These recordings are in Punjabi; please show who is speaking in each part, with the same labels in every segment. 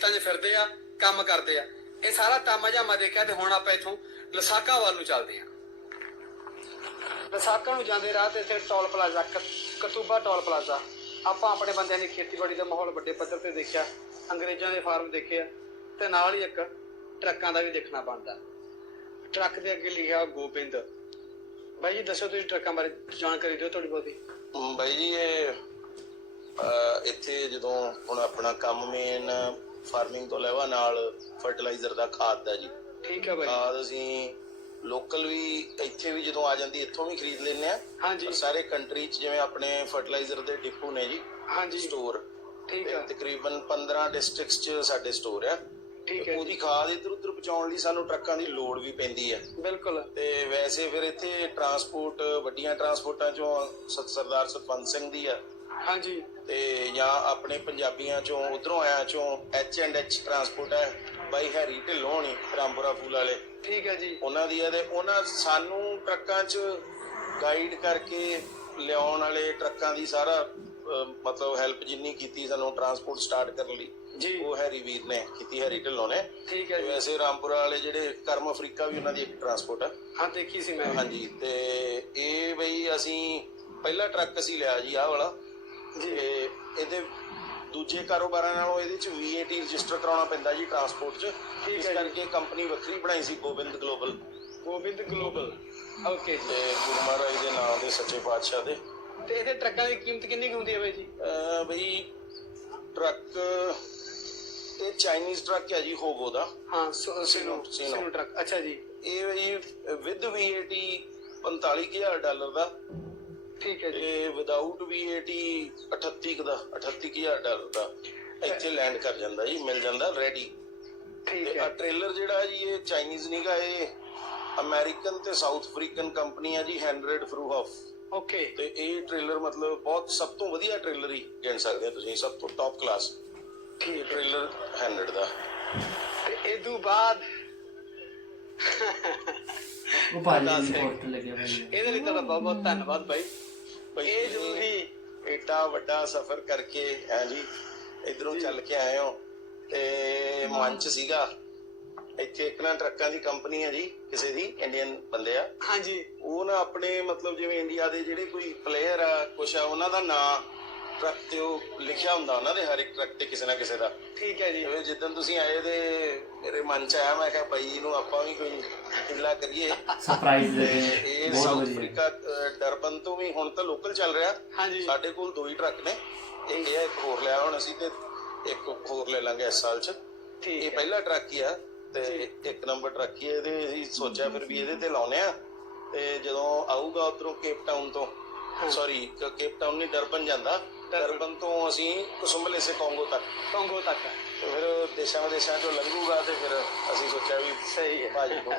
Speaker 1: ਖੇਤਾਂ 'ਚ ਫਿਰਦੇ ਆ, ਕੰਮ ਕਰਦੇ ਆ। ਇਹ ਸਾਰਾ ਤਾਮਾ ਜਾਮਾ ਦੇਖਿਆ ਤੇ ਹੁਣ ਆਪਾਂ ਇੱਥੋਂ ਲਸਾਕਾ ਵੱਲ ਨੂੰ ਚੱਲਦੇ ਆ। ਲਸਾਕਾ ਨੂੰ ਜਾਂਦੇ ਰਾਹ ਤੇ ਇੱਥੇ ਟੋਲ ਪਲਾਜ਼ਾ ਕਤੂਬਾ ਟੋਲ ਪਲਾਜ਼ਾ। ਆਪਾਂ ਆਪਣੇ ਬੰਦਿਆਂ ਦੀ ਖੇਤੀਬਾੜੀ ਦਾ ਮਾਹੌਲ ਵੱਡੇ ਪੱਧਰ ਤੇ ਦੇਖਿਆ, ਅੰਗਰੇਜ਼ਾਂ ਦੇ ਫਾਰਮ ਦੇਖੇ ਆ, ਤੇ ਨਾਲ ਹੀ ਇੱਕ ਟਰੱਕਾਂ ਦਾ ਵੀ ਦੇਖਣਾ ਬਣਦਾ। ਟਰੱਕ ਦੇ ਅੱਗੇ ਲਿਖਿਆ ਗੋਬਿੰਦ। ਬਾਈ ਜੀ, ਦੱਸੋ ਤੁਸੀਂ ਟਰੱਕਾਂ ਬਾਰੇ ਜਾਣਕਾਰੀ ਦਿਓ ਤੁਹਾਡੀ ਬਹੁਤੀ।
Speaker 2: ਬਾਈ ਜੀ, ਇਹ ਇੱਥੇ ਜਦੋਂ ਹੁਣ ਆਪਣਾ ਕੰਮ ਮੇਨ ਫਾਰਮਿੰਗ ਤੋਂ ਇਲਾਵਾ ਨਾਲ ਫਰਟੀਲਾਈਜ਼ਰ ਦਾ ਖਾਦ ਦਾ ਜੀ।
Speaker 1: ਠੀਕ ਹੈ ਬਾਈ।
Speaker 2: ਖਾਦ ਅਸੀਂ ਲੋਕਲ ਵੀ ਇੱਥੇ ਵੀ ਜਦੋਂ ਆ ਜਾਂਦੀ ਇੱਥੋਂ ਵੀ ਖਰੀਦ ਲੈਂਦੇ ਆ
Speaker 1: ਹਾਂਜੀ।
Speaker 2: ਪਰ ਸਾਰੇ ਕੰਟਰੀ 'ਚ ਜਿਵੇਂ ਆਪਣੇ ਫਰਟੀਲਾਈਜ਼ਰ ਦੇ ਡਿਪੂ ਨੇ ਜੀ
Speaker 1: ਹਾਂਜੀ।
Speaker 2: ਸਟੋਰ
Speaker 1: ਠੀਕ ਹੈ।
Speaker 2: ਤਕਰੀਬਨ 15 ਡਿਸਟ੍ਰਿਕਟਸ 'ਚ ਸਾਡੇ ਸਟੋਰ ਆ।
Speaker 1: ਠੀਕ ਹੈ
Speaker 2: ਉਹਦੀ ਖਾਦ ਇੱਧਰ ਉੱਧਰ ਪਹੁੰਚਾਉਣ ਲਈ ਸਾਨੂੰ ਟਰੱਕਾਂ ਦੀ ਲੋੜ ਵੀ ਪੈਂਦੀ ਹੈ।
Speaker 1: ਬਿਲਕੁਲ।
Speaker 2: ਤੇ ਵੈਸੇ ਫਿਰ ਇੱਥੇ ਟਰਾਂਸਪੋਰਟ ਵੱਡੀਆਂ ਟਰਾਂਸਪੋਰਟਾਂ ਚੋਂ ਸਰਦਾਰ ਸਤਵੰਤ ਸਿੰਘ ਦੀ ਆ।
Speaker 1: ਹਾਂਜੀ।
Speaker 2: ਤੇ ਜਾਂ ਆਪਣੇ ਪੰਜਾਬੀਆਂ ਚੋਂ ਉਧਰੋਂ ਆਇਆ ਚੋਂ ਐਚ ਐਂਡ ਐਚ ਟਰਾਂਸਪੋਰਟ ਹੈ। ਬਾਈ ਹੈਰੀ ਢਿੱਲੋਂ ਹੋਣੀ ਰਾਮਪੁਰਾ ਫੂਲ ਵਾਲੇ।
Speaker 1: ਠੀਕ ਹੈ ਜੀ।
Speaker 2: ਉਹਨਾਂ ਦੀ ਹੈ ਤੇ ਉਹਨਾਂ ਸਾਨੂੰ ਟਰੱਕਾਂ 'ਚ ਗਾਈਡ ਕਰਕੇ ਲਿਆਉਣ ਵਾਲੇ ਟਰੱਕਾਂ ਦੀ ਸਾਰਾ ਮਤਲਬ ਹੈਲਪ ਜਿੰਨੀ ਕੀਤੀ ਸਾਨੂੰ ਟਰਾਂਸਪੋਰਟ ਸਟਾਰਟ ਕਰਨ ਲਈ
Speaker 1: ਜੀ।
Speaker 2: ਉਹ ਹੈਰੀ ਵੀਰ ਨੇ ਕੀਤੀ ਹੈਰੀ ਢਿੱਲੋਂ ਨੇ
Speaker 1: ਠੀਕ ਹੈ ਜੀ।
Speaker 2: ਵੈਸੇ ਰਾਮਪੁਰਾ ਵਾਲੇ ਜਿਹੜੇ ਕਰਮ ਅਫਰੀਕਾ ਵੀ ਉਹਨਾਂ ਦੀ ਇੱਕ ਟਰਾਂਸਪੋਰਟ ਹੈ
Speaker 1: ਹਾਂ ਦੇਖੀ ਸੀ ਮੈਂ।
Speaker 2: ਹਾਂਜੀ ਤੇ ਇਹ ਬਈ ਅਸੀਂ ਪਹਿਲਾ ਟਰੱਕ ਅਸੀਂ ਲਿਆ ਜੀ ਆਹ ਵਾਲਾ। ਤੇ ਇਹਦੇ ਦੂਜੇ ਕਾਰੋਬਾਰਾਂ ਨਾਲੋਂ ਇਹਦੇ ਚ VAT ਰਜਿਸਟਰ ਕਰਾਉਣਾ ਪੈਂਦਾ ਜੀ ਟਰਾਂਸਪੋਰਟ 'ਚ।
Speaker 1: ਠੀਕ
Speaker 2: ਇਸ
Speaker 1: ਜੀ।
Speaker 2: ਕਰਕੇ ਕੰਪਨੀ ਵੱਖਰੀ ਬਣਾਈ ਸੀ Gobind global
Speaker 1: Gobind global okay ji.
Speaker 2: ਤੇ ਗੁਰੂ ਮਹਾਰਾਜ ਦੇ ਨਾਮ ਦੇ ਸੱਚੇ ਪਾਤਸ਼ਾਹ ਦੇ।
Speaker 1: ਤੇ ਇਹਦੇ ਟਰੱਕਾਂ ਦੀ ਕੀਮਤ ਕਿੰਨੀ ਕੁ ਹੁੰਦੀ ਹੈ ਬਾਈ ਜੀ?
Speaker 2: ਅਹ ਬਈ ਟਰੱਕ ਇਹ ਚਾਈਨੀਜ਼ ਟਰੱਕ ਹੈ ਜੀ ਹੋਗੋ ਦਾ।
Speaker 1: ਹਾਂ ਸੋ- ਸੀਨੋ
Speaker 2: ਸੀਨੋ।
Speaker 1: ਸੀਨੋ ਟਰੱਕ। ਅੱਛਾ ਜੀ।
Speaker 2: ਇਹ ਬਈ ਵਿਦ VAT 45000 ਡਾਲਰ ਦਾ।
Speaker 1: ਠੀਕ ਹੈ ਜੀ।
Speaker 2: ਤੇ ਵਿਦਆਊਟ VAT 38 ਕੁ ਦਾ 38000 ਡਾਲਰ ਦਾ ਇੱਥੇ ਲੈਂਡ ਕਰ ਜਾਂਦਾ ਜੀ ਮਿਲ ਜਾਂਦਾ ਰੈਡੀ
Speaker 1: ਠੀਕ
Speaker 2: ਤੇ ਆ
Speaker 1: ਹੈ
Speaker 2: ਟ੍ਰੇਲਰ ਜਿਹੜਾ ਜੀ ਇਹ ਚਾਈਨੀਜ਼ ਨਹੀਂਗਾ ਇਹ ਅਮਰੀਕਨ ਤੇ ਸਾਊਥ ਅਫਰੀਕਨ ਕੰਪਨੀ ਆ ਜੀ 100 ਫਰੂਹਫ
Speaker 1: ਓਕੇ
Speaker 2: ਤੇ ਇਹ ਟ੍ਰੇਲਰ ਮਤਲਬ ਬਹੁਤ ਸਭ ਤੋਂ ਵਧੀਆ ਟ੍ਰੇਲਰ ਹੀ ਗਿਣ ਸਕਦੇ ਆ ਤੁਸੀਂ ਸਭ ਤੋਂ ਟੌਪ ਕਲਾਸ
Speaker 1: ਠੀਕ ਹੈ।
Speaker 2: ਟ੍ਰੇਲਰ 100 ਦਾ।
Speaker 1: ਤੇ ਇਹ ਤੋਂ ਬਾਅਦ
Speaker 3: ਉਹ ਭਾਜੀ ਦੀ ਪੋਸਟ ਲੱਗਿਆ ਹੈ
Speaker 1: ਇਹਦੇ ਲਈ ਤੁਹਾਡਾ ਬਹੁਤ ਬਹੁਤ ਧੰਨਵਾਦ ਬਈ। ਇਹ ਜ਼ਰੂਰੀ।
Speaker 2: ਏਡਾ ਵੱਡਾ ਸਫ਼ਰ ਕਰਕੇ ਹੈ ਜੀ ਇਧਰੋਂ ਚੱਲ ਕੇ ਆਏ ਹੋ ਤੇ ਮੰਚ ਸੀਗਾ। ਇੱਥੇ ਇੱਕ ਨਾ ਟਰੱਕਾਂ ਦੀ ਕੰਪਨੀ ਹੈ ਜੀ ਕਿਸੇ ਦੀ ਇੰਡੀਅਨ ਬੰਦੇ ਆ।
Speaker 1: ਹਾਂਜੀ
Speaker 2: ਉਹ ਨਾ ਆਪਣੇ ਮਤਲਬ ਜਿਵੇਂ ਇੰਡੀਆ ਦੇ ਜਿਹੜੇ ਕੋਈ ਪਲੇਅਰ ਆ ਕੁਛ ਆ ਉਹਨਾਂ ਦਾ ਨਾਂ ਟਰੱਕ ਤੇ ਉਹ ਲਿਖਿਆ ਹੁੰਦਾ ਉਹਨਾਂ ਦੇ ਹਰ ਇੱਕ ਟਰੱਕ ਤੇ ਕਿਸੇ ਨਾ ਕਿਸੇ ਦਾ।
Speaker 1: ਠੀਕ ਹੈ ਜੀ।
Speaker 2: ਜਿਵੇਂ ਜਿੱਦਣ ਤੁਸੀਂ ਆਏ ਤੇ ਮੇਰੇ ਮਨ ਚ ਆਇਆ ਮੈਂ ਕਿਹਾ ਬਾਈ ਨੂੰ ਆਪਾਂ ਵੀ ਕੋਈ ਕਿੱਲਾ ਕਰੀਏ।
Speaker 3: ਸਰਪ੍ਰਾਈਜ਼
Speaker 2: ਇਹ
Speaker 3: ਬਹੁਤ
Speaker 2: ਸਾਊਥ
Speaker 3: ਵਧੀਆ।
Speaker 2: ਅਫਰੀਕਾ ਡਰਬਨ ਤੋਂ ਵੀ ਹੁਣ ਤਾਂ ਲੋਕਲ ਚੱਲ ਰਿਹਾ।
Speaker 1: ਹਾਂਜੀ।
Speaker 2: ਸਾਡੇ ਕੋਲ ਦੋ ਹੀ ਟਰੱਕ ਨੇ। ਇੱਕ ਇਹ ਇੱਕ ਹੋਰ ਲਿਆ ਹੁਣ ਅਸੀਂ ਤੇ ਇੱਕ ਹੋਰ ਲੈ ਲਾਂਗੇ ਇਸ ਸਾਲ ਚ।
Speaker 1: ਠੀਕ
Speaker 2: ਇਹ ਪਹਿਲਾ ਟਰੱਕ ਹੀ ਆ ਤੇ ਇੱਕ ਨੰਬਰ ਟਰੱਕ ਹੀ ਇਹਦੇ ਅਸੀਂ ਸੋਚਿਆ ਫਿਰ ਵੀ ਇਹਦੇ ਤੇ ਲਾਉਨੇ ਆ। ਤੇ ਜਦੋਂ ਆਊਗਾ ਉਧਰੋਂ ਕੇਪ ਟਾਊਨ ਤੋਂ। ਸੌਰੀ ਕੇਪ ਟਾਊਨ ਨਹੀਂ ਡਰਬਨ ਜਾਂਦਾ। ਡਰਬਨ ਤੋਂ ਅਸੀਂ ਕੁਸੁੰਬਲੇ ਸੇ ਕੰਗੋ ਤੱਕ।
Speaker 1: ਕੰਗੋ ਤੱਕ।
Speaker 2: ਤੇ ਫਿਰ ਦੇਸ਼ਾਂ ਵਿਦੇਸ਼ਾਂ ਚੋਂ ਲੰਘੂਗਾ ਤੇ ਫਿਰ ਅਸੀਂ ਸੋਚਿਆ ਵੀ
Speaker 1: ਸਹੀ ਹੈ।
Speaker 2: ਭਾਜੀ ਨੂੰ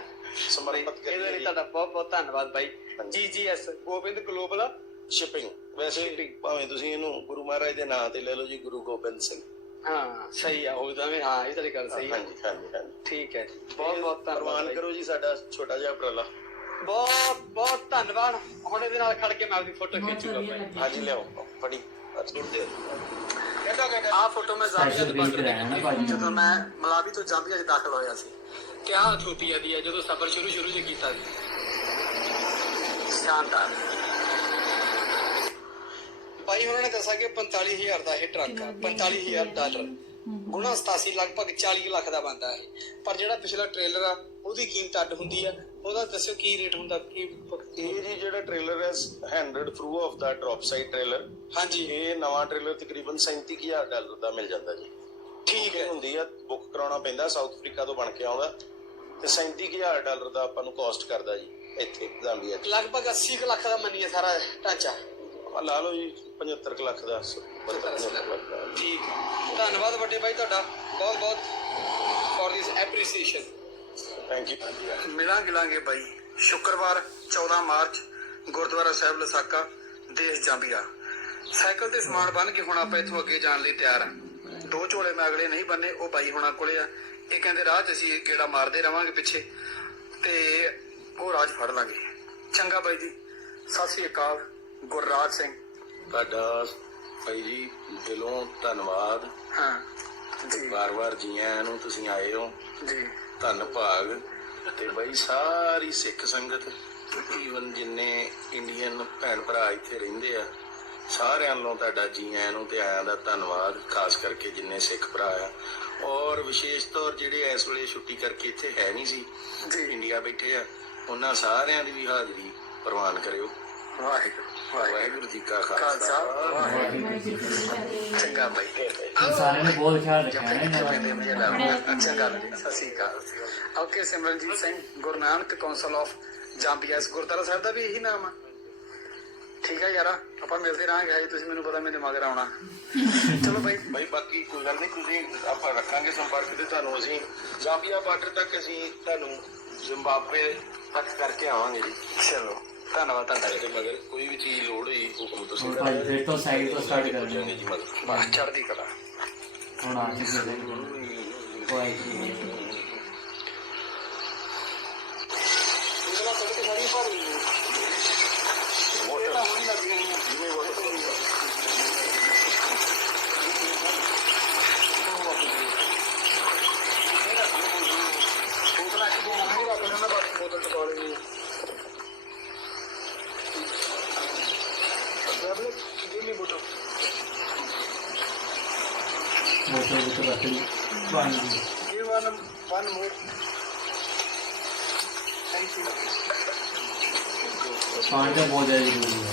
Speaker 2: ਸਮਰਪਿਤ
Speaker 1: ਇਹਦੇ
Speaker 2: ਕਰੀਏ।
Speaker 1: ਲਈ
Speaker 2: ਜੀ
Speaker 1: ਤੁਹਾਡਾ ਬਹੁਤ ਬਹੁਤ ਧੰਨਵਾਦ ਬਾਈ।
Speaker 2: ਹਾਂਜੀ।
Speaker 1: GGS Gobind global.
Speaker 2: ਸ਼ਿਪਿੰਗ ਵੈਸੇ। ਭਾਵੇਂ ਤੁਸੀਂ ਇਹਨੂੰ ਗੁਰੂ ਮਹਾਰਾਜ ਦੇ ਨਾਂ ਤੇ ਲੈ ਲਓ ਜੀ ਗੁਰੂ ਗੋਬਿੰਦ ਸਿੰਘ।
Speaker 1: ਹਾਂ ਸਹੀ ਆ ਉਹ ਤਾਂ ਵੀ ਹਾਂ ਇਹ ਗੱਲ ਸਹੀ ਹੈ
Speaker 2: ਹਾਂਜੀ ਹਾਂਜੀ
Speaker 1: ਠੀਕ ਹੈ ਜੀ। ਬਹੁਤ ਬਹੁਤ ਧੰਨਵਾਦ।
Speaker 2: ਕਰੋ ਜੀ ਸਾਡਾ ਛੋਟਾ ਜਿਹਾ ਉਪਰਾਲਾ।
Speaker 1: ਬਹੁਤ ਬਹੁਤ ਧੰਨਵਾਦ। ਹੁਣ ਇਹਦੇ ਨਾਲ ਖੜ ਕੇ ਮੈਂ ਆਪਦੀ ਫੋਟੋ ਖਿੱਚੂਗਾ ਬਾਈ।
Speaker 2: ਹਾਂਜੀ ਲਿਆਓ ਫੜੀ
Speaker 1: ਆਹ ਫੋਟੋ ਮੈਂ ਜ਼ਾਂਬੀਆ ਦੇ ਬਾਰਡਰ
Speaker 3: ਹੈ ਨਾ ਭਾਜੀ।
Speaker 1: ਜਦੋਂ ਮੈਂ ਮਲਾਵੀ ਤੋਂ ਜ਼ਾਂਬੀਆ 'ਚ ਦਾਖਲ ਹੋਇਆ ਸੀ। ਕਿਆ ਛੋਟੀ ਆਦੀ ਹੈ ਜਦੋਂ ਸਫ਼ਰ ਸ਼ੁਰੂ ਸ਼ੁਰੂ 'ਚ ਕੀਤਾ ਸੀ। ਸ਼ਾਨਦਾਰ। ਭਾਈ ਉਹਨਾਂ ਨੇ ਦੱਸਿਆ ਕਿ 45000 ਦਾ ਇਹ ਟਰੱਕ ਆ 45000 ਡਾਲਰ। ਗੁਣਾ 87 ਲਗਭਗ 40 ਲੱਖ ਦਾ ਬਣਦਾ ਹੈ ਪਰ ਜਿਹੜਾ ਪਿਛਲਾ ਟ੍ਰੇਲਰ ਆ ਉਹਦੀ ਕੀਮਤ ਅੱਡ ਹੁੰਦੀ ਆ। ਉਹਦਾ ਦੱਸਿਓ ਕੀ ਰੇਟ ਹੁੰਦਾ ਕੀ
Speaker 2: ਇਹ ਜੀ ਜਿਹੜਾ ਟ੍ਰੇਲਰ ਹੈ 100 ਫਰੂ ਆਫ ਦਾ ਡ੍ਰੌਪ ਸਾਈਡ ਟ੍ਰੇਲਰ
Speaker 1: ਹਾਂਜੀ।
Speaker 2: ਇਹ ਨਵਾਂ ਟ੍ਰੇਲਰ ਤਕਰੀਬਨ 37000 ਡਾਲਰ ਦਾ ਮਿਲ ਜਾਂਦਾ ਜੀ।
Speaker 1: ਠੀਕ ਹੈ।
Speaker 2: ਹੁੰਦੀ ਆ ਬੁੱਕ ਕਰਾਉਣਾ ਪੈਂਦਾ ਸਾਊਥ ਅਫਰੀਕਾ ਤੋਂ ਬਣ ਕੇ ਆਉਂਦਾ ਤੇ 37000 ਡਾਲਰ ਦਾ ਆਪਾਂ ਨੂੰ ਕਾਸਟ ਕਰਦਾ ਜੀ ਇੱਥੇ ਜ਼ਾਂਬੀਆ
Speaker 1: ਲਗਭਗ 80 ਕੁ ਲੱਖ ਦਾ ਮੰਨੀਏ ਸਾਰਾ ਢਾਂਚਾ।
Speaker 2: ਆਹ ਲਾ ਲਓ ਜੀ 75 ਕੁ ਲੱਖ ਦਾ 75 ਲੱਖ। ਦਾ।
Speaker 1: ਠੀਕ। ਧੰਨਵਾਦ ਵੱਡੇ ਭਾਈ ਤੁਹਾਡਾ। ਬਹੁਤ ਬਹੁਤ for this appreciation
Speaker 2: thank you
Speaker 1: ਮਿਲਾਂ ਗਿਲਾਂਗੇ ਬਾਈ। ਸ਼ੁੱਕਰਵਾਰ 14 ਮਾਰਚ ਗੁਰਦੁਆਰਾ ਸਾਹਿਬ ਲਸਾਕਾ ਦੇਸ਼ ਜਾਂਬੀਆ। ਸਾਈਕਲ ਤੇ ਸਮਾਨ ਬੰਨ ਕੇ ਹੁਣ ਆਪਾਂ ਇੱਥੋਂ ਅੱਗੇ ਜਾਣ ਲਈ ਤਿਆਰ ਆ। ਦੋ ਝੋਲੇ ਮੈਂ ਅਗਲੇ ਨਹੀਂ ਬੰਨੇ ਉਹ ਬਾਈ ਹੁਣਾਂ ਕੋਲੇ ਆ। ਇਹ ਕਹਿੰਦੇ ਰਾਹ 'ਚ ਅਸੀਂ ਗੇੜਾ ਮਾਰਦੇ ਰਵਾਂਗੇ ਪਿੱਛੇ ਤੇ ਉਹ ਰਾਜ ਫੜ ਲਾਂਗੇ। ਚੰਗਾ ਬਾਈ ਜੀ। ਸਤਿ ਸ੍ਰੀ ਅਕਾਲ ਗੁਰਰਾਜ ਸਿੰਘ।
Speaker 2: ਤੁਹਾਡਾ ਭਾਈ ਜੀ ਦਿਲੋਂ ਧੰਨਵਾਦ।
Speaker 1: ਹਾਂ। ਜੀ।
Speaker 2: ਵਾਰ-ਵਾਰ ਜੀ ਆਇਆਂ ਨੂੰ ਤੁਸੀਂ ਆਏ ਹੋ।
Speaker 1: ਜੀ।
Speaker 2: ਧੰਨ ਭਾਗ। ਤੇ ਬਈ ਸਾਰੀ ਸਿੱਖ ਸੰਗਤ ਈਵਨ ਜਿੰਨੇ ਇੰਡੀਅਨ ਭੈਣ ਭਰਾ ਇੱਥੇ ਰਹਿੰਦੇ ਆ ਸਾਰਿਆਂ ਵੱਲੋਂ ਤੁਹਾਡਾ ਜੀ ਆਇਆਂ ਨੂੰ ਤੇ ਆਇਆਂ ਦਾ ਧੰਨਵਾਦ ਖਾਸ ਕਰਕੇ ਜਿੰਨੇ ਸਿੱਖ ਭਰਾ ਆ। ਔਰ ਵਿਸ਼ੇਸ਼ ਤੌਰ ਜਿਹੜੇ ਇਸ ਵੇਲੇ ਛੁੱਟੀ ਕਰਕੇ ਇੱਥੇ ਹੈ ਨਹੀਂ ਸੀ ਇੰਡੀਆ ਬੈਠੇ ਆ ਉਹਨਾਂ ਸਾਰਿਆਂ ਦੀ ਵੀ ਹਾਜ਼ਰੀ ਪ੍ਰਵਾਨ ਕਰਿਓ।
Speaker 1: ਵਾਹਿਗੁਰੂ ਵਾਹਿਗੁਰੂ।
Speaker 2: ਜੀ ਕਾ
Speaker 1: ਖਾਲਸਾ। ਚੰਗਾ ਬਾਈ
Speaker 3: ਇਹ ਸਾਰਿਆਂ ਨੇ ਬਹੁਤ ਖਿਆਲ ਰੱਖਿਆ ਹੈ ਇਹਨਾਂ ਦਾ।
Speaker 1: ਚੰਗਾ ਸਤਿ ਸ਼੍ਰੀ ਅਕਾਲ। Okay Simranjeet Singh Guru Nanak council of Zambia ਇਸ ਗੁਰਦੁਆਰਾ ਸਾਹਿਬ ਦਾ ਵੀ ਇਹੀ ਨਾਮ ਆ? ਠੀਕ ਆ ਯਾਰਾ ਆਪਾਂ ਮਿਲਦੇ ਰਹਾਂਗੇ। ਹਾਈ ਤੁਸੀਂ ਮੈਨੂੰ ਪਤਾ ਮੇਰੇ ਮਗਰ ਆਉਣਾ। ਚਲੋ ਬਾਈ।
Speaker 2: ਬਈ ਬਾਕੀ ਕੋਈ ਗੱਲ ਨਹੀਂ ਤੁਸੀਂ ਆਪਾਂ ਰੱਖਾਂਗੇ ਸੰਪਰਕ ਤੇ ਤੁਹਾਨੂੰ ਅਸੀਂ ਜ਼ਾਂਬੀਆ ਬਾਰਡਰ ਤੱਕ ਅਸੀਂ ਤੁਹਾਨੂੰ ਜ਼ਿੰਬਾਬਵੇ ਤੱਕ ਕਰਕੇ ਆਵਾਂਗੇ ਜੀ।
Speaker 1: ਚਲੋ। ਧੰਨਵਾਦ ਤੁਹਾਡਾ।
Speaker 2: ਤੇ ਮਗਰ ਕੋਈ ਵੀ ਚੀਜ਼ ਲੋੜ ਹੋਈ ਹੁਕਮ ਤੁਸੀਂ।
Speaker 3: ਹੁਣ ਭਾਈ ਫਿਰ ਤੋਂ ਸਾਈਡ ਤੋਂ ਸਟਾਰਟ
Speaker 2: ਕਰਾਂਗੇ
Speaker 3: ਕਰਾਂਗੇ।
Speaker 2: ਜੀ ਮਦਦ
Speaker 1: ਬਾਹ ਚੜ੍ਹਦੀ ਕਲਾ।
Speaker 3: ਹੁਣ ਆ ਜੀ ਕੀ ਵਿੱਚ ਰੱਖੀ ਪਾਣੀ ਦੀ ਪਾਣੀ ਤਾਂ ਬਹੁਤ ਜ਼ਿਆਦਾ ਜ਼ਰੂਰੀ ਹੈ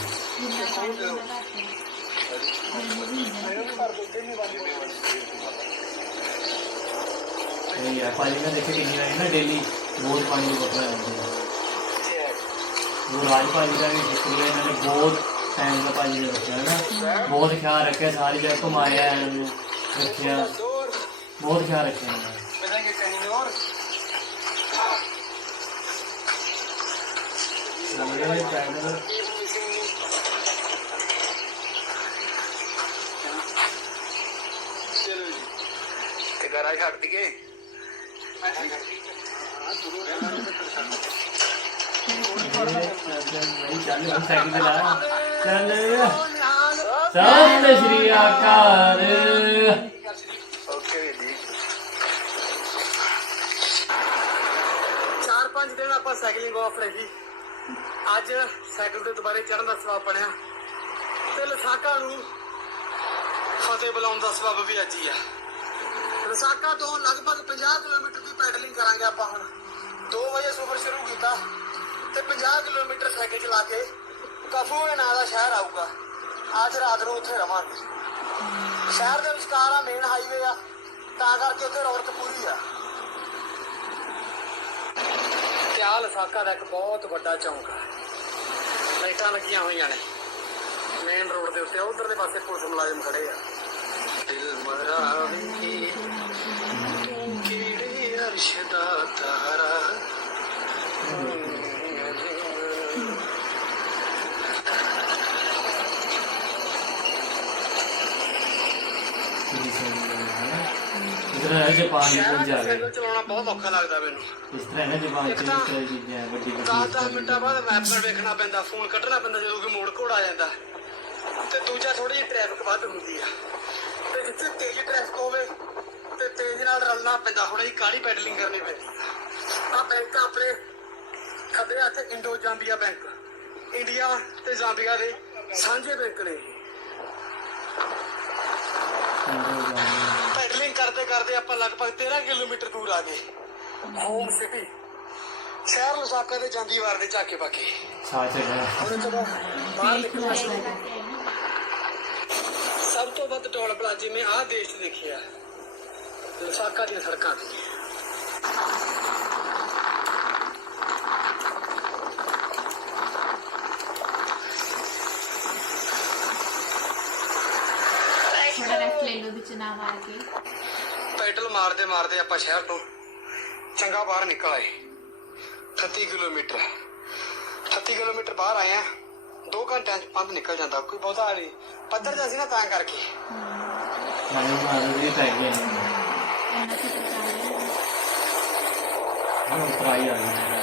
Speaker 3: ਇਹ ਹੈ ਪਾਣੀ ਮੈਂ ਦੇਖਿਆ ਕਿੰਨੀ ਵਾਰੀ ਨਾ ਡੇਲੀ ਬਹੁਤ ਪਾਣੀ ਦੀ ਬੋਤਲ ਆਉਂਦੀ ਹੈ ਉਹ ਰਾਜ ਭਾਜੀ ਦਾ ਵੀ ਸ਼ੁਕਰੀਆ ਇਹਨਾਂ ਨੇ ਬਹੁਤ ਟਾਈਮ ਦਾ ਭਾਜੀ ਨੇ ਰੱਖਿਆ ਨਾ ਬਹੁਤ ਖਿਆਲ ਰੱਖਿਆ ਸਾਰੀ ਜਗ੍ਹਾ ਘੁਮਾਇਆ ਇਹਨਾਂ ਨੂੰ ਰੱਖਿਆ ਬਹੁਤ ਖਿਆਲ ਰੱਖਿਆ ਇਹਨਾਂ ਨੇ ਇਹ ਪੈਨਲ
Speaker 1: ਤੇ ਗਰਾ ਛੱਡ ਦਈਏ
Speaker 3: ਨਹੀਂ ਚੱਲ ਹੁਣ ਸਾਈਕਲ ਤੇ ਲਾ ਚੱਲ ਸਤਿ ਸ਼੍ਰੀ ਅਕਾਲ।
Speaker 1: ਓਕੇ ਜੀ ਚਾਰ ਪੰਜ ਦਿਨ ਆਪਾਂ ਸਾਈਕਲਿੰਗ ਆਫ ਰਹੀ। ਅੱਜ ਸਾਈਕਲ ਤੇ ਦੁਬਾਰੇ ਚੜਨ ਦਾ ਸਵਾਬ ਬਣਿਆ। ਤੇ ਲਸਾਕਾ ਨੂੰ ਫਤਿਹ ਬੁਲਾਉਣ ਦਾ ਸਵਾਬ ਵੀ ਅੱਜ ਹੀ ਆ। ਲਸਾਕਾ ਤੋਂ ਲਗਭਗ 50 ਕਿਲੋਮੀਟਰ ਦੀ ਪੈਡਲਿੰਗ ਕਰਾਂਗੇ ਆਪਾਂ ਹੁਣ। 2 ਵਜੇ ਸਫ਼ਰ ਸ਼ੁਰੂ ਕੀਤਾ ਤੇ 50 ਕਿਲੋਮੀਟਰ ਸਾਈਕਲ ਚਲਾ ਕੇ ਕਫੂਏ ਨਾਂ ਦਾ ਸ਼ਹਿਰ ਆਊਗਾ। ਅੱਜ ਰਾਤ ਨੂੰ ਉੱਥੇ ਰਵਾਂਗੇ। ਸ਼ਹਿਰ ਦੇ ਵਿਚਕਾਰ ਆ ਮੇਨ ਹਾਈਵੇ ਆ। ਤਾਂ ਕਰਕੇ ਉੱਥੇ ਰੌਣਕ ਪੂਰੀ ਆ। ਤੇ ਲਸਾਕਾ ਦਾ ਇੱਕ ਬਹੁਤ ਵੱਡਾ ਚੌਂਕ ਆ। ਲਾਈਟਾਂ ਲੱਗੀਆਂ ਹੋਈਆਂ ਨੇ। ਮੇਨ ਰੋਡ ਦੇ ਉੱਤੇ, ਉਧਰਲੇ ਪਾਸੇ ਪੁਲਿਸ ਮੁਲਾਜ਼ਮ ਖੜੇ ਆ। ਦਿਲ ਮਰਾਵੇ ਤੂੰ ਕਿਹੜੇ ਅਰਸ਼ ਦਾ ਤਾਰਾ?
Speaker 3: ਇਧਰ ਹੈ ਜਾਪਾਨ ਦੀ ਪੁੱਜ ਜਾ
Speaker 1: ਸਾਈਕਲ ਚਲਾਉਣਾ ਬਹੁਤ ਔਖਾ ਲੱਗਦਾ ਮੈਨੂੰ।
Speaker 3: ਇਸ ਤਰ੍ਹਾਂ ਹੈ ਨਾ ਜਾਪਾਨ ਚ ਇਸ ਤਰ੍ਹਾਂ ਦੀ ਚੀਜ਼ਾਂ ਵੱਡੀ ਵੱਡੀ
Speaker 1: 10-10 ਮਿੰਟਾਂ ਬਾਅਦ ਮੈਪ ਪਰ ਵੇਖਣਾ ਪੈਂਦਾ ਫੋਨ ਕੱਢਣਾ ਪੈਂਦਾ ਜਦੋਂ ਕੋਈ ਮੋੜ ਘੋੜ ਆ ਜਾਂਦਾ। ਤੇ ਦੂਜਾ ਥੋੜੀ ਜਿਹੀ ਟ੍ਰੈਫਿਕ ਵੱਧ ਹੁੰਦੀ ਆ। ਤੇ ਜਿੱਥੇ ਤੇਜ਼ ਟ੍ਰੈਫਿਕ ਹੋਵੇ ਤੇ ਤੇਜ਼ ਨਾਲ ਰਲਣਾ ਪੈਂਦਾ ਥੋੜੀ ਜਿਹੀ ਕਾਲੀ ਪੈਡਲਿੰਗ ਕਰਨੀ ਪੈਂਦੀ ਆ। ਬੈਂਕ ਆਪਣੇ ਖੱਬੇ ਹੱਥ ਇੰਡੋ ਜਾਂਬੀਆ ਬੈਂਕ ਇੰਡੀਆ ਤੇ ਜਾਂਬੀਆ ਦੇ ਸਾਂਝੇ ਬੈਂਕ ਨੇ ਇਹ। ਪੈਡਲਿੰਗ ਕਰਦੇ ਕਰਦੇ ਆਪਾਂ ਲਗਭਗ 13 ਕਿਲੋਮੀਟਰ ਦੂਰ ਆ ਗਏ। ਹੋਮ ਸਿਟੀ ਸ਼ਹਿਰ ਲਸਾਕਾ ਦੇ ਜਾਂਦੀਵਾਰ ਦੇ ਝਾਕੇ ਬਾਕੀ
Speaker 3: ਸਾਥ ਹੈ
Speaker 1: ਹੁਣ ਜਦੋਂ ਬਾਹਰ ਨਿਕਲਣਾ ਸ਼ੁਰੂ ਸਭ ਤੋਂ ਵੱਧ ਟੋਲ ਪਲਾਜ਼ੇ ਮੈਂ ਆਹ ਦੇਸ਼ 'ਚ ਦੇਖਿਆ। ਲਸਾਕਾ ਦੀਆਂ ਸੜਕਾਂ ਤੇ।
Speaker 4: ਥੋੜਾ ਰੈਸਟ ਲੈ ਲਓ ਵਿੱਚ ਨਾ ਮਾਰ ਕੇ।
Speaker 1: ਪੈਡਲ ਮਾਰਦੇ ਮਾਰਦੇ ਆਪਾਂ ਸ਼ਹਿਰ ਤੋਂ ਚੰਗਾ ਬਾਹਰ ਨਿਕਲ ਆਏ। 38 ਕਿਲੋਮੀਟਰ। 38 ਕਿਲੋਮੀਟਰ ਬਾਹਰ ਆਏ ਆ। 2 ਘੰਟਿਆਂ 'ਚ ਪੰਧ ਨਿਕਲ ਜਾਂਦਾ। ਕੋਈ ਬਹੁਤਾ ਨਹੀਂ ਪੱਧਰ ਜਿਹਾ ਸੀ ਨਾ ਤਾਂ ਕਰਕੇ।
Speaker 3: ਨਾਲੇ ਮਾਰੇ ਵੀ
Speaker 4: ਪਤਾ ਨਹੀਂ
Speaker 3: ਹੁਣ ਟਰਾਈ ਆ ਗਈ।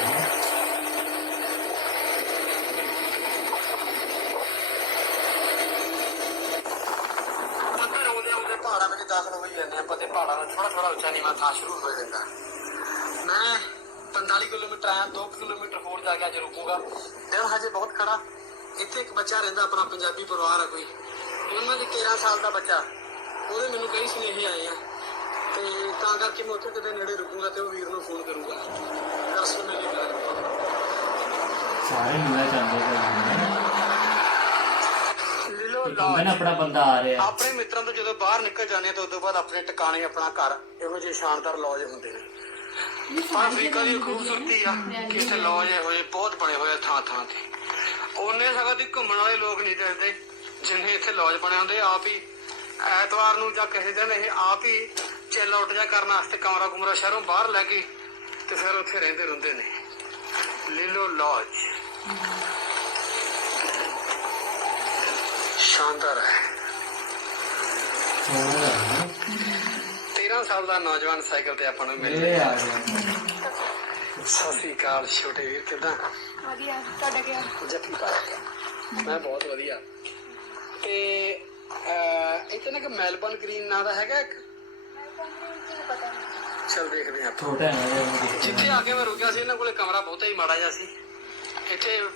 Speaker 1: ਥਾਂ ਸ਼ੁਰੂ ਹੋ ਜਾਂਦਾ। ਮੈਂ 45 ਕਿਲੋਮੀਟਰ ਆਇਆ 2 ਕਿਲੋਮੀਟਰ ਹੋਰ ਜਾ ਕੇ ਅੱਜ ਰੁਕੂਗਾ। ਦਿਨ ਹਜੇ ਬਹੁਤ ਖੜਾ। ਇੱਥੇ ਇੱਕ ਬੱਚਾ ਰਹਿੰਦਾ, ਆਪਣਾ ਪੰਜਾਬੀ ਪਰਿਵਾਰ ਆ ਕੋਈ। ਉਹਨਾਂ ਦੇ 13 ਸਾਲ ਦਾ ਬੱਚਾ, ਉਹਦੇ ਮੈਨੂੰ ਕਈ ਸੁਨੇਹੇ ਆਏ ਆ। ਤੇ ਤਾਂ ਕਰਕੇ ਮੈਂ ਉੱਥੇ ਕਿਤੇ ਨੇੜੇ ਰੁਕੂਗਾ ਤੇ ਉਹ ਵੀਰ ਨੂੰ ਫੋਨ ਕਰੂੰਗਾ। ਦਰਸ਼ਨ ਮਿਲਣੇ
Speaker 3: ਸਾਰੇ ਮਿਲਣਾ ਚਾਹੁੰਦੇ ਭਾਜੀ ਇੱਕ ਹੁੰਦਾ ਨਾ ਆਪਣਾ ਬੰਦਾ ਆ ਰਿਹਾ।
Speaker 1: ਆਪਣੇ ਮਿੱਤਰਾਂ ਤੋਂ ਜਦੋਂ ਬਾਹਰ ਨਿਕਲ ਜਾਂਦੇ ਆ ਤਾਂ ਉਸ ਤੋਂ ਬਾਅਦ ਆਪਣੇ ਟਿਕਾਣੇ ਆਪਣਾ ਘਰ ਇਹੋ ਜਿਹੇ ਸ਼ਾਨਦਾਰ ਲੌਜ ਹੁੰਦੇ ਨੇ। ਅਫਰੀਕਾ ਦੀ ਖੂਬਸੂਰਤੀ ਆ ਕਿ ਇੱਥੇ ਲੌਜ ਇਹੋ ਜਿਹੇ ਬਹੁਤ ਬਣੇ ਹੋਏ ਥਾਂ ਥਾਂ ਤੇ। ਉਹਨੇ ਸਗੋਂ ਦੀ ਘੁੰਮਣ ਵਾਲੇ ਲੋਕ ਨਹੀਂ ਦਿਖਦੇ ਜਿੰਨੇ ਇੱਥੇ ਲੌਜ ਬਣੇ ਹੁੰਦੇ ਆਪ ਹੀ ਐਤਵਾਰ ਨੂੰ ਜਾਂ ਕਿਸੇ ਦਿਨ ਇਹ ਆਪ ਹੀ ਚਿੱਲ ਆਊਟ ਜਾ ਕਰਨ ਵਾਸਤੇ ਕਮਰਾ ਕੁਮਰਾ ਸ਼ਹਿਰੋਂ ਬਾਹਰ ਲੈ ਕੇ ਤੇ ਫਿਰ ਉੱਥੇ ਰਹਿੰਦੇ ਰਹਿੰਦੇ ਨੇ। Lilo Lodge. ਸ਼ਾਨਦਾਰ ਹੈ।
Speaker 3: ਸੋਹਣਾ ਹੈ
Speaker 1: 13 ਸਾਲ ਦਾ ਨੌਜਵਾਨ ਸਾਈਕਲ ਤੇ ਆਪਾਂ ਨੂੰ ਮਿਲ
Speaker 3: ਆ ਗਿਆ।
Speaker 1: ਸਤਿ ਸ੍ਰੀ ਅਕਾਲ ਛੋਟੇ ਵੀਰ ਕਿਦਾਂ?
Speaker 4: ਵਧੀਆ ਤੁਹਾਡਾ ਕੀ
Speaker 1: ਜੱਫੀ ਪਾ ਲਿਆ। ਮੈਂ ਬਹੁਤ ਵਧੀਆ। ਤੇ ਇੱਥੇ ਨਾ ਕਿ ਮੈਲਬਨ ਗ੍ਰੀਨ ਨਾਂ ਦਾ ਹੈਗਾ ਇੱਕ? ਚਲ ਦੇਖਦੇ ਹਾਂ ਆਪਾਂ।
Speaker 3: ਛੋਟਾ
Speaker 1: ਜਿੱਥੇ ਆ ਕੇ ਮੈਂ ਰੁਕਿਆ ਸੀ ਇਹਨਾਂ ਕੋਲੇ ਕਮਰਾ ਬਹੁਤਾ ਹੀ ਮਾੜਾ ਜਿਹਾ ਸੀ। ਇੱਥੇ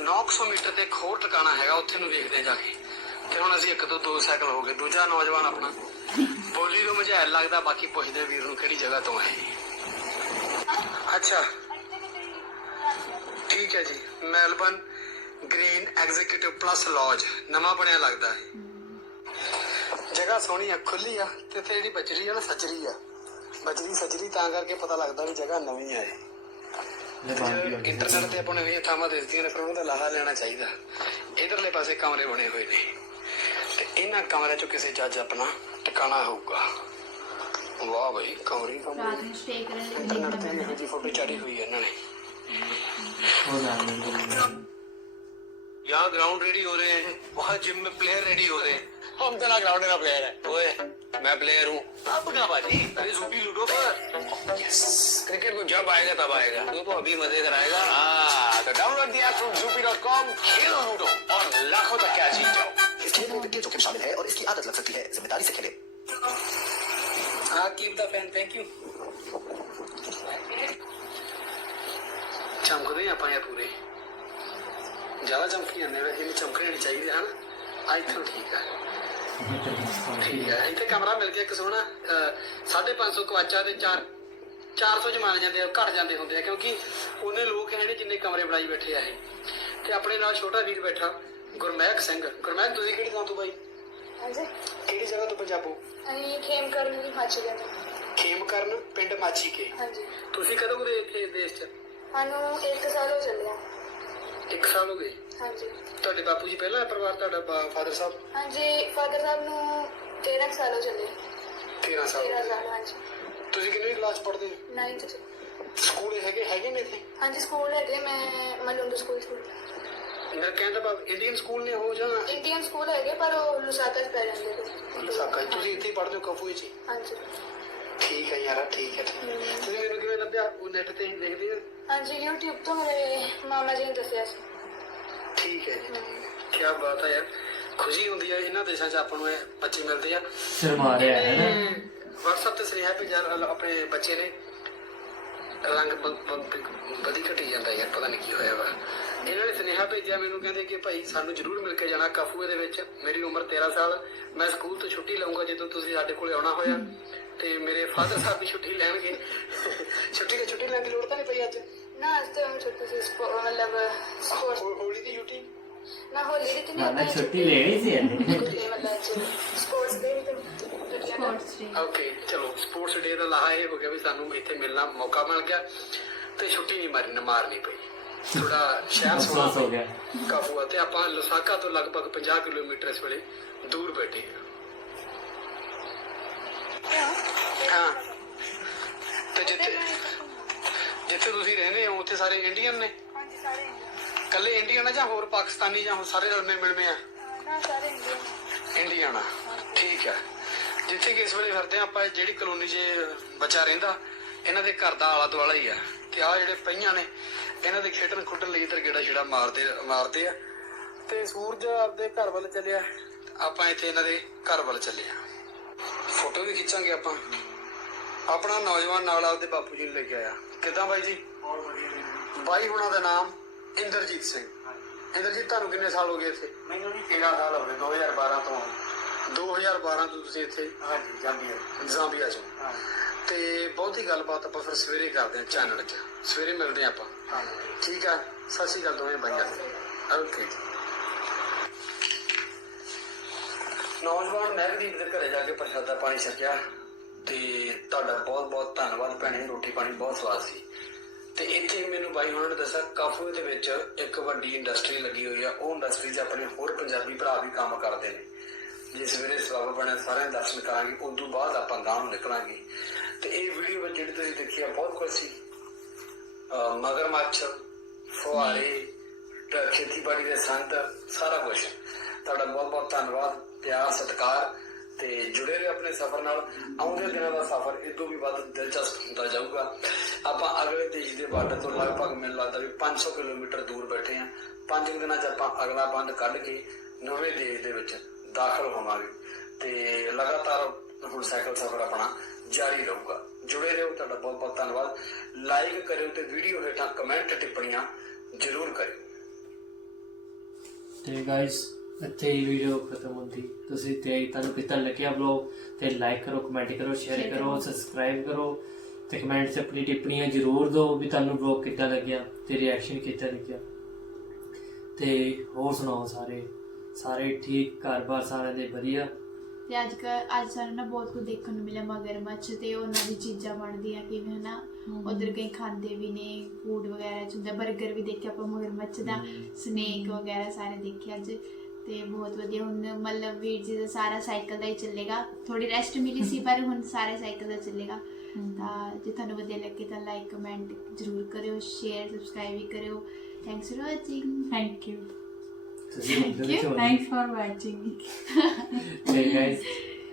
Speaker 1: 900 ਮੀਟਰ ਤੇ ਇੱਕ ਹੋਰ ਟਿਕਾਣਾ ਹੈਗਾ, ਉੱਥੇ ਨੂੰ ਵੇਖਦੇ ਜਾ ਕੇ। ਤੇ ਹੁਣ ਅਸੀਂ ਇੱਕ ਤੋਂ ਦੋ ਸਾਈਕਲ ਹੋ ਗਏ। ਦੂਜਾ ਨੌਜਵਾਨ ਆਪਣਾ। ਬੋਲੀ ਤੋਂ ਮਝੈਲ ਲੱਗਦਾ, ਬਾਕੀ ਪੁੱਛਦੇ ਵੀਰ ਨੂੰ ਕਿਹੜੀ ਜਗ੍ਹਾ ਤੋਂ ਹੈ ਅੱਛਾ। ਠੀਕ ਹੈ ਜੀ। Melbourne green executive plus lodge. ਨਵਾਂ ਬਣਿਆ ਲੱਗਦਾ ਹੈ। ਜਗ੍ਹਾ ਸੋਹਣੀ ਆ ਖੁੱਲੀ ਆ। ਤੇ ਇੱਥੇ ਜਿਹੜੀ ਬਜਰੀ ਆ ਨਾ, ਸਜਰੀ ਆ। ਬਜਰੀ ਸਜਰੀ, ਤਾਂ ਕਰਕੇ ਪਤਾ ਲੱਗਦਾ ਵੀ ਜਗ੍ਹਾ ਨਵੀਂ ਆ ਇਹ। ਇੰਟਰਨੈਟ ਤੇ ਆਪਾਂ ਨੂੰ ਇਹ ਥਾਵਾਂ ਦਿਸਦੀਆਂ ਨੇ ਫਿਰ ਉਹਨਾਂ ਦਾ ਲਾਹਾ ਲੈਣਾ ਚਾਹੀਦਾ। ਇਧਰਲੇ ਪਾਸੇ ਕਮਰੇ ਬਣੇ ਹੋਏ ਨੇ। ਤੇ ਇਹਨਾਂ ਕਮਰਿਆਂ ਚੋਂ ਕਿਸੇ ਜੱਜ ਆਪਣਾ ਟਿਕਾਣਾ ਹੋਊਗਾ। ਵਾਹ ਬਈ ਕਮਰੇ
Speaker 4: ਰਾਤ ਨੂੰ ਸਟੇ ਕਰਨ ਲਈ
Speaker 1: ਇੰਟਰਨੈਟ ਤੇ
Speaker 4: ਦੇਖਣਾ
Speaker 1: ਇਹੋ ਜਿਹੀ ਫੋਟੋ ਚਾੜੀ ਹੋਈ ਹੈ ਇਹਨਾਂ ਨੇ।
Speaker 3: ਹੋ ਜਾਣਾ
Speaker 1: यहाँ ग्राउंड रेडी हो रहे हैं वहाँ जिम में प्लेयर रेडी हो रहे हैं। हम तो ना ग्राउंड का प्लेयर है। ओए मैं प्लेयर हूँ। अब क्या भाजी अरे झूठी लूटो पर। यस क्रिकेट को जब आएगा तब आएगा। तू तो अभी मज़े कराएगा हाँ, तो डाउनलोड दिया फ्रॉम जूपी डॉट कॉम खेलो लूटो और लाखों तक क्या जीत जाओ।
Speaker 5: इस खेल में वित्तीय जोखिम शामिल है और इसकी आदत लग सकती है। ज़िम्मेदारी से खेले।
Speaker 1: हाँ keep the fan thank you शाम को तो नहीं पाया पूरे। ਜ਼ਿਆਦਾ ਚਮਕੀ ਜਾਂਦੇ ਵੇ ਇਹਨੂੰ ਚਮਕਣੇ ਨਹੀਂ ਚਾਹੀਦੇ ਹਨ। ਆ ਇੱਥੋਂ ਠੀਕ ਆ। ਠੀਕ ਹੈ ਇੱਥੇ ਕਮਰਾ ਮਿਲ ਗਿਆ ਇੱਕ ਸੋਹਣਾ ਅਹ, 550 ਕਵਾਚਾ ਦੇ 4 400 ਚ ਮੰਨ ਜਾਂਦੇ ਆ ਘਟ ਜਾਂਦੇ ਹੁੰਦੇ ਆ ਕਿਉਂਕਿ ਉਹਨੇ ਲੋਕ ਹੈ ਨੇ ਜਿੰਨੇ ਕਮਰੇ ਬਣਾਈ ਬੈਠੇ ਆ ਇਹ। ਤੇ ਆਪਣੇ ਨਾਲ ਛੋਟਾ ਵੀਰ ਬੈਠਾ ਗੁਰਮਹਿਕ ਸਿੰਘ। ਗੁਰਮਹਿਕ ਤੁਸੀਂ ਕਿਹੜੀ ਥਾਂ ਤੋਂ ਬਾਈ?
Speaker 6: ਹਾਂਜੀ।
Speaker 1: ਕਿਹੜੀ ਜਗ੍ਹਾ ਤੋਂ ਪੰਜਾਬੋਂ?
Speaker 6: ਅਸੀਂ ਖੇਮ ਕਰਨ ਦੀ ਮਾਚੀ ਗਏ
Speaker 1: ਖੇਮ ਕਰਨ ਪਿੰਡ ਮਾਚੀ ਕੇ।
Speaker 6: ਹਾਂਜੀ।
Speaker 1: ਤੁਸੀਂ ਕਦੋਂ ਦੇ ਇੱਥੇ ਦੇਸ਼ 'ਚ?
Speaker 6: ਸਾਨੂੰ ਇੱਕ ਸਾਲ ਹੋ ਚੱਲਿਆ।
Speaker 1: ਇੱਕ ਸਾਲ ਹੋ ਗਏ।
Speaker 6: ਹਾਂਜੀ।
Speaker 1: ਤੁਹਾਡੇ ਬਾਪੂ ਜੀ ਪਹਿਲਾਂ ਪਰਿਵਾਰ ਤੁਹਾਡਾ ਫਾਦਰ ਸਾਹਿਬ?
Speaker 6: ਹਾਂਜੀ ਫਾਦਰ ਸਾਹਿਬ ਨੂੰ 13 ਕੁ ਸਾਲ ਹੋ ਚੱਲੇ।
Speaker 1: 13 ਸਾਲ
Speaker 6: 13 ਸਾਲ ਹਾਂਜੀ।
Speaker 1: ਤੁਸੀਂ ਕਿੰਨੀ ਕਲਾਸ ਪੜ੍ਹਦੇ ਹੋ?
Speaker 6: 9th ਚ।
Speaker 1: ਸਕੂਲ ਹੈਗੇ ਹੈਗੇ ਨੇ ਇੱਥੇ?
Speaker 6: ਹਾਂਜੀ ਸਕੂਲ ਹੈਗੇ ਮੈਂ ਮਲੁੰਡ ਸਕੂਲ ਚ
Speaker 1: ਮੇਰਾ ਕਹਿੰਦਾ ਬਾ ਇੰਡੀਅਨ ਸਕੂਲ ਨੇ ਹੋ ਜਾਂ
Speaker 6: ਇੰਡੀਅਨ ਸਕੂਲ ਹੈਗੇ ਪਰ ਉਹ ਲੁਸਾਕਾ ਚ ਪੈ ਜਾਂਦੇ ਨੇ।
Speaker 1: ਲਸਾਕਾ ਜੀ? ਤੁਸੀਂ ਇੱਥੇ ਹੀ ਪੜ੍ਹਦੇ ਹੋ ਕਫੂਏ 'ਚ? ਹੀ?
Speaker 6: ਹਾਂਜੀ।
Speaker 1: ਠੀਕ ਹੈ ਯਾਰ ਠੀਕ ਹੈ ਠੀਕ ਹੈ। ਤੁਸੀਂ ਮੈਨੂੰ ਕਿਵੇਂ ਲੱਭਿਆ? ਉਹ ਨੈਟ ਤੇ ਹੋ
Speaker 6: ਹਾਂਜੀ YouTube ਤੋਂ ਮੇਰੇ ਮਾਮਾ ਜੀ ਨੇ ਦੱਸਿਆ ਸੀ।
Speaker 1: ਠੀਕ ਹੈ ਜੀ ਕੀ ਬਾਤ ਹੈ ਯਾਰ। ਖੁਸ਼ੀ ਹੁੰਦੀ ਹੈ ਇਹਨਾਂ ਦੇਸ਼ਾਂ 'ਚ ਆਪਾਂ ਨੂੰ ਇਹ ਬੱਚੇ ਮਿਲਦੇ ਆ।
Speaker 3: ਸ਼ਰਮਾ ਰਿਹਾ ਹੈ ਨਾ।
Speaker 1: WhatsApp ਤੇ ਸੁਨੇਹਾ ਭੇਜਿਆ ਆਪਣੇ ਬੱਚੇ ਨੇ ਰੰਗ ਬ- ਬ- ਵਧੀ ਘਟੀ ਜਾਂਦਾ ਯਾਰ ਪਤਾ ਨਹੀਂ ਕੀ ਹੋਇਆ ਵਾ। ਇਹਨਾਂ ਨੇ ਸੁਨੇਹਾ ਭੇਜਿਆ ਮੈਨੂੰ ਕਹਿੰਦੇ ਕਿ ਭਾਈ ਸਾਨੂੰ ਜ਼ਰੂਰ ਮਿਲ ਕੇ ਜਾਣਾ ਕਫੂਏ ਦੇ ਵਿੱਚ। ਮੇਰੀ ਉਮਰ 13 ਸਾਲ ਮੈਂ ਸਕੂਲ ਤੋਂ ਛੁੱਟੀ ਲਵਾਂਗਾ ਜਦੋਂ ਤੁਸੀਂ ਸਾਡੇ ਕੋਲੇ ਆਉਣਾ ਹੋਇਆ। ਤੇ ਮੇਰੇ ਫਾਦਰ ਸਾਹਿਬ ਵੀ ਛੁੱਟੀ ਲੈਣਗੇ। ਛੁੱਟੀ ਦੀ ਛੁੱਟੀ ਲੈਣ ਦੀ ਲੋੜ ਤਾਂ ਨਹੀਂ ਪਈ ਅੱਜ।
Speaker 6: ਮੈਂ ਛੁੱਟੀ ਸੀ ਸਪੋ- ਮਤਲਬ ਸਪੋਰਟਸ
Speaker 1: ਹੋ- ਹੋਲੀ ਦੀ ਛੁੱਟੀ?
Speaker 6: ਹੋਲੀ ਦੀ ਤੇ
Speaker 3: ਨਾ
Speaker 6: ਨਹੀਂ
Speaker 3: ਨਾ ਛੁੱਟੀ ਲੈ ਗਈ ਸੀ ਇਹਨੇ।
Speaker 6: ਸਪੋਰਟਸ ਦੇ ਤੇ ਛੁੱਟੀਆਂ ਕਰ-
Speaker 4: ਸਪੋਰਟਸ ਡੇ
Speaker 1: ਓਕੇ ਚਲੋ ਸਪੋਰਟਸ ਡੇ ਦਾ ਲਾਹਾ ਇਹ ਹੋ ਗਿਆ ਵੀ ਸਾਨੂੰ ਇੱਥੇ ਮਿਲਣਾ ਮੌਕਾ ਮਿਲ ਗਿਆ ਤੇ ਛੁੱਟੀ ਨਹੀਂ ਮਾਰੀ ਮਾਰਨੀ ਪਈ। ਥੋੜਾ ਸ਼ਹਿਰ ਸੋਹਣਾ
Speaker 3: ਅਫਸੋਸ ਹੋ ਗਿਆ।
Speaker 1: ਕਾਬੂ ਤੇ ਆਪਾਂ ਲਸਾਕਾ ਤੋਂ ਲਗਭਗ 50 ਕਿਲੋਮੀਟਰ ਇਸ ਵੇਲੇ ਦੂਰ ਬੈਠੇ ਹਾਂ। ਹਾਂ। ਤੇ ਜਿੱਥੇ ਜਿੱਥੇ ਤੁਸੀਂ ਰਹਿੰਦੇ ਹੋ ਉੱਥੇ ਸਾਰੇ ਇੰਡੀਅਨ ਨੇ?
Speaker 6: ਹਾਂਜੀ ਸਾਰੇ ਇੰਡੀਅਨ
Speaker 1: ਕੱਲੇ ਇੰਡੀਅਨ ਆ ਜਾਂ ਹੋਰ ਪਾਕਿਸਤਾਨੀ ਜਾਂ ਹੋਰ ਸਾਰੇ ਰਲਵੇਂ ਮਿਲਵੇਂ ਆ?
Speaker 6: ਨਾ ਸਾਰੇ ਇੰਡੀਅਨ
Speaker 1: ਇੰਡੀਅਨ ਆ। ਠੀਕ ਹੈ ਜਿੱਥੇ ਕਿ ਇਸ ਵੇਲੇ ਫਿਰਦੇ ਆ ਆਪਾਂ ਜਿਹੜੀ ਕਲੋਨੀ 'ਚ ਬੱਚਾ ਰਹਿੰਦਾ ਇਹਨਾਂ ਦੇ ਘਰ ਦਾ ਆਲਾ ਦੁਆਲਾ ਹੀ ਆ। ਤੇ ਆ ਜਿਹੜੇ ਪਈਆਂ ਨੇ ਇਹਨਾਂ ਦੇ ਖੇਡਣ ਖੁੱਡਣ ਲਈ ਇਧਰ ਗੇੜਾ ਛੇੜਾ ਮਾਰਦੇ ਮਾਰਦੇ ਆ। ਤੇ ਸੂਰਜ ਆਪਦੇ ਘਰ ਵੱਲ ਚੱਲਿਆ ਆਪਾਂ ਇੱਥੇ ਇਹਨਾਂ ਦੇ ਘਰ ਵੱਲ ਚੱਲੇ ਆ। ਫੋਟੋ ਵੀ ਖਿੱਚਾਂਗੇ ਆਪਾਂ। ਆਪਣਾ ਨੌਜਵਾਨ ਨਾਲ ਆਪਦੇ ਬਾਪੂ ਜੀ ਨੂੰ ਲੈ ਕੇ ਆਇਆ। ਕਿੱਦਾਂ ਬਾਈ ਜੀ? ਬਾਈ ਹੁਣਾਂ ਦਾ ਨਾਮ ਇੰਦਰਜੀਤ ਸਿੰਘ। ਇੰਦਰਜੀਤ ਤੁਹਾਨੂੰ ਕਿੰਨੇ ਸਾਲ ਹੋ ਗਏ ਇੱਥੇ?
Speaker 2: ਮੈਨੂੰ ਵੀ 13 ਸਾਲ ਹੋ ਗਏ 2012 ਤੋਂ।
Speaker 1: 2012 ਤੋਂ ਤੁਸੀਂ ਇੱਥੇ
Speaker 2: ਹਾਂਜੀ ਜਾਂਦੀ ਹੈ
Speaker 1: ਜ਼ਾਂਬੀਆ ਚ। ਤੇ ਬਹੁਤੀ ਗੱਲਬਾਤ ਆਪਾਂ ਫਿਰ ਸਵੇਰੇ ਕਰਦੇ ਹਾਂ ਚੈਨਲ 'ਚ। ਸਵੇਰੇ ਮਿਲਦੇ ਆਪਾਂ। ਠੀਕ ਆ? ਸਤਿ ਸ਼੍ਰੀ ਅਕਾਲ ਦੋਵੇਂ ਬਾਈਆਂ ਓਕੇ। ਜੀ ਨੌਜਵਾਨ ਮਹਿਕਦੀਪ ਦੇ ਘਰੇ ਜਾ ਕੇ ਪ੍ਰਸ਼ਾਦਾ ਪਾਣੀ ਛਕਿਆ। ਤੇ ਤੁਹਾਡਾ ਬਹੁਤ ਬਹੁਤ ਧੰਨਵਾਦ ਭੈਣੇ, ਰੋਟੀ ਪਾਣੀ ਬਹੁਤ ਸਵਾਦ ਸੀ। ਤੇ ਇੱਥੇ ਮੈਨੂੰ ਬਾਈ ਉਹਨਾਂ ਨੇ ਦੱਸਿਆ ਕਾਫੂਏ ਦੇ ਵਿੱਚ ਇੱਕ ਵੱਡੀ ਇੰਡਸਟਰੀ ਲੱਗੀ ਹੋਈ ਆ, ਉਹ ਇੰਡਸਟਰੀ 'ਚ ਆਪਣੇ ਹੋਰ ਪੰਜਾਬੀ ਭਰਾ ਵੀ ਕੰਮ ਕਰਦੇ ਨੇ। ਜੇ ਸਵੇਰੇ ਸਵਾਗਤ ਬਣਿਆ ਸਾਰਿਆਂ ਦਰਸ਼ਨ ਕਰਾਂਗੇ ਉਸ ਤੋਂ ਬਾਅਦ ਆਪਾਂ ਗਾਂ ਨੂੰ ਨਿਕਲਾਂਗੇ। ਤੇ ਇਹ ਵੀਡੀਓ ਵਿੱਚ ਜਿਹੜੀ ਤੁਸੀਂ ਦੇਖੀ ਆ, ਬਹੁਤ ਕੁਝ ਸੀ। ਅਹ ਮਗਰਮੱਛ, ਫੁਹਾਰੇ ਖੇਤੀਬਾੜੀ ਦੇ ਸੰਤ ਸਾਰਾ ਕੁਝ ਤੁਹਾਡਾ ਬਹੁਤ ਬਹੁਤ ਧੰਨਵਾਦ, ਪਿਆਰ, ਸਤਿਕਾਰ। ਤੇ ਜੁੜੇ ਰਹੋ ਆਪਣੇ ਸਫ਼ਰ ਨਾਲ। ਆਉਂਦੇ ਦਿਨਾਂ ਦਾ ਸਫ਼ਰ ਇਹ ਵੀ ਵੱਧ ਦਿਲਚਸਪ ਹੁੰਦਾ ਜਾਊਗਾ। ਆਪਾਂ ਅਗਲੇ ਦੇਸ਼ ਦੇ ਬਾਰਡਰ ਤੋਂ ਲਗਭਗ ਮੈਨੂੰ ਲੱਗਦਾ ਵੀ 500 ਕਿਲੋਮੀਟਰ ਦੂਰ ਬੈਠੇ ਆ ਪੰਜ ਦਿਨਾਂ 'ਚ ਆਪਾਂ ਅਗਲਾ ਬੰਦ ਕੱਢ ਕੇ ਨਵੇਂ ਦੇਸ਼ ਦੇ ਵਿੱਚ ਦਾਖਲ ਹੋਵਾਂਗੇ। ਤੇ ਲਗਾਤਾਰ ਹੁਣ ਸਾਈਕਲ ਸਫ਼ਰ ਆਪਣਾ ਜਾਰੀ ਰਹੂਗਾ। ਜੁੜੇ ਰਹੋ, ਤੁਹਾਡਾ ਬਹੁਤ ਬਹੁਤ ਧੰਨਵਾਦ। ਲਾਈਕ ਕਰਿਓ ਤੇ ਵੀਡੀਓ ਹੇਠਾਂ ਕਮੈਂਟ ਟਿੱਪਣੀਆਂ ਜ਼ਰੂਰ ਕਰਿਓ।
Speaker 3: ਤੇ ਗਾਇਸ ਇੱਥੇ ਹੀ ਵੀਡੀਓ ਖਤਮ ਹੁੰਦੀ। ਤੁਸੀਂ ਤੇ ਤੁਹਾਨੂੰ ਕਿੱਦਾਂ ਲੱਗਿਆ ਬਲੌਗ ਤੇ ਲਾਈਕ ਕਰੋ ਕਮੈਂਟ ਕਰੋ ਸ਼ੇਅਰ ਕਰੋ ਸਬਸਕ੍ਰਾਈਬ ਕਰੋ। ਤੇ ਕਮੈਂਟ 'ਚ ਆਪਣੀ ਟਿੱਪਣੀਆਂ ਜ਼ਰੂਰ ਦਿਓ ਵੀ ਤੁਹਾਨੂੰ ਬਲੌਗ ਕਿੱਦਾਂ ਲੱਗਿਆ ਤੇ ਰਿਐਕਸ਼ਨ ਕਿੱਦਾਂ ਲੱਗਿਆ। ਤੇ ਹੋਰ ਸੁਣਾਓ ਸਾਰੇ। ਸਾਰੇ ਠੀਕ ਘਰ-ਬਾਰ ਸਾਰਿਆਂ ਦੇ ਵਧੀਆ?
Speaker 4: ਤੇ ਅੱਜ ਕੱਲ ਅੱਜ ਸਾਨੂੰ ਨਾ ਬਹੁਤ ਕੁਝ ਦੇਖਣ ਨੂੰ ਮਿਲਿਆ ਮਗਰਮੱਛ ਤੇ ਉਹਨਾਂ ਦੀ ਚੀਜ਼ਾਂ ਬਣਦੀਆਂ ਕਿਵੇਂ ਹਨਾ। ਉਧਰ ਕਈ ਖਾਂਦੇ ਵੀ ਨੇ ਫੂਡ ਵਗੈਰਾ ਚ ਹੁੰਦਾ 버ਗਰ ਵੀ ਦੇਖਿਆ ਆਪਾਂ ਮਗਰਮੱਛ ਦਾ ਸਨੇਕ ਵਗੈਰਾ ਸਾਰੇ ਦੇਖੇ ਅੱਜ। ਤੇ ਬਹੁਤ ਵਧੀਆ ਹੁਣ ਮਤਲਬ ਵੀਰ ਜੀ ਦਾ ਸਾਰਾ ਸਾਈਕਲ ਦਾ ਹੀ ਚੱਲੇਗਾ ਥੋੜੀ ਰੈਸਟ ਮਿਲੀ ਸੀ ਪਰ ਹੁਣ ਸਾਰੇ ਸਾਈਕਲ ਦਾ ਚੱਲੇਗਾ ਤਾਂ ਜੇ ਤੁਹਾਨੂੰ ਵਧੀਆ ਲੱਗੇ ਤਾਂ ਲਾਈਕ ਕਮੈਂਟ ਜ਼ਰੂਰ ਕਰਿਓ ਸ਼ੇਅਰ ਸਬਸਕ੍ਰਾਈਬ ਵੀ ਕਰਿਓ thanks for watching
Speaker 6: Thank you.
Speaker 3: ਤੁਸੀਂ ਵੀਡੀਓ ਵਿੱਚ ਹੋਣੀ।
Speaker 6: Thanks for watching.
Speaker 3: ਤੇ ਗਾਇਸ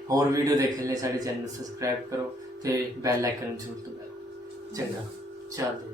Speaker 3: ਹੋਰ ਵੀਡੀਓ ਦੇਖਣ ਲਈ ਸਾਡੇ ਚੈਨਲ ਨੂੰ ਸਬਸਕ੍ਰਾਈਬ ਕਰੋ ਤੇ ਬੈਲ ਆਈਕਨ ਜ਼ਰੂਰ ਦਬਾਓ ਚੰਗਾ ਚੱਲਦੇ